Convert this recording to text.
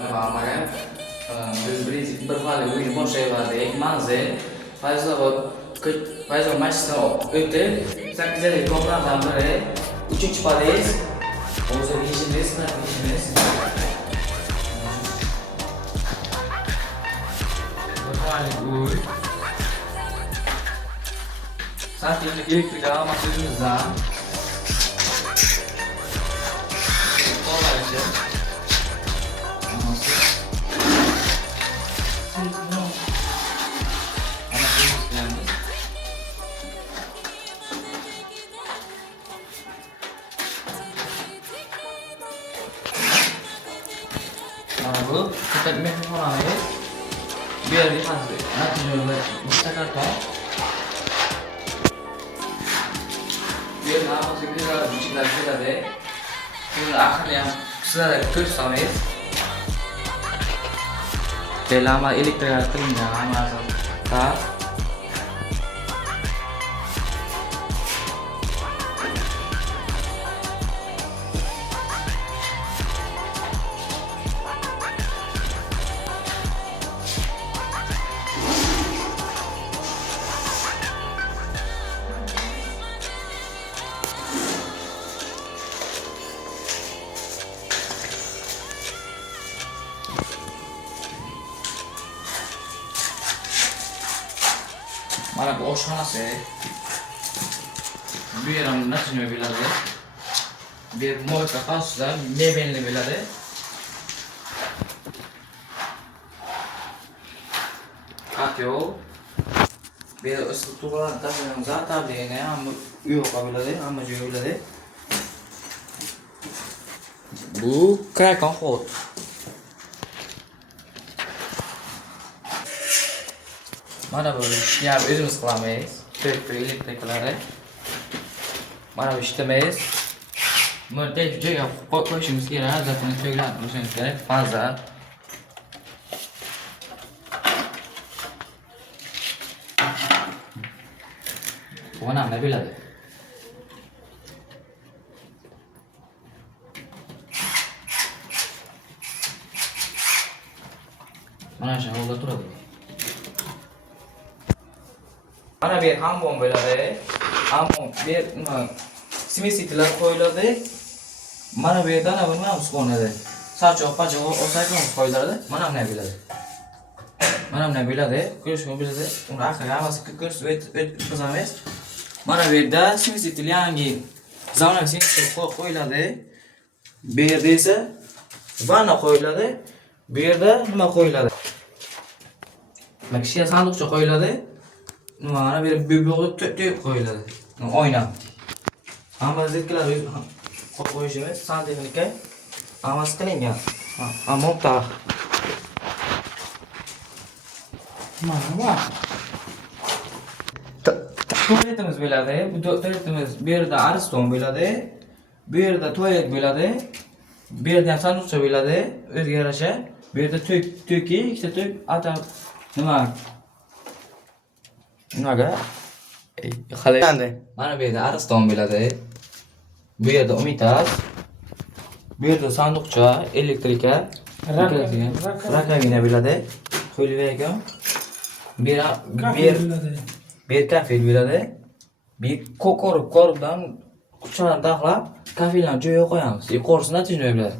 Ama biz bir hali bugün boşayıverdik. Manzil, Fayzul maçtan o'tib, 8 ko'plardan biri 3-chi padeyiz. Hozir ishimiz, ishimiz. Uy. Santimlik elektrik almasımızdan kolayca bu kita mehmonxonamiz bu yerga hozir natijada bitta karton bu yerda hammasi ichida keladi. Buni axir ham sizlarga ko'rsatamiz. Belama elektrik qilingan hammasi tap. Mana bu oshxonasi. Bu yer ham natijani bo'ladi. Bu yer mo'yka xosda mebelli bo'ladi. Patio. Bu yer strukturlar tasarlangan tabliğine ham yo'q bo'ladi, hamma joy bo'ladi. Bu krakan xod. Mana bu ishni ham o'zimiz qilamiz. Elektriklari. Mana bu ishimiz. Buni tez joyga qo'yishimiz kerak, zaten to'g'rilab qo'yishimiz kerak. Faza. Buni ham biladi. Mana shu holda turadi. Mana bir hammom bo'ladi. Hammom bir simisilar qo'yiladi. Mana bu yerda nima uskonadi. Sochoq, pachoq, o'saygan qo'yiladi. Mana bunday bo'ladi. Mana bunday bo'ladi. Ko'rishga bo'ladi. Uni axir hammasi ko'rsatamiz. Mana bu yerda simisilar yangi zamonaviy simisilar qo'yiladi. Bu yerda esa vanna qo'yiladi. Bu yerda nima qo'yiladi? Mana kichkina sanduqcha qo'yiladi. Mana bir buyruqni to'yib qo'yiladi. Oyna. Hamma zirklar qo'yishimiz santexnika hammasi qilingan. Monta. Mana. Tualetimiz bo'ladi. Bu tualetimiz bu yerda ariston bo'ladi. Bu yerda tualet bo'ladi. Bu yerda ham sanduqcha bo'ladi. O'ziga yarasha. Bu yerda to'ki, ikkita to'k, atab nima? Nimaga? Qalay. Mana bu yerda ariston bo'ladi. Bu yerda unitaz. Bu yerda sanduqcha, elektrika, rakovina bo'ladi. Qo'yilib ekan. Bu yer kafel bo'ladi. Bu ko'rib-ko'ribdan kuchlarni taxlab, kafellarni joyiga qo'yamiz. Yuqorisi natija bo'ladi.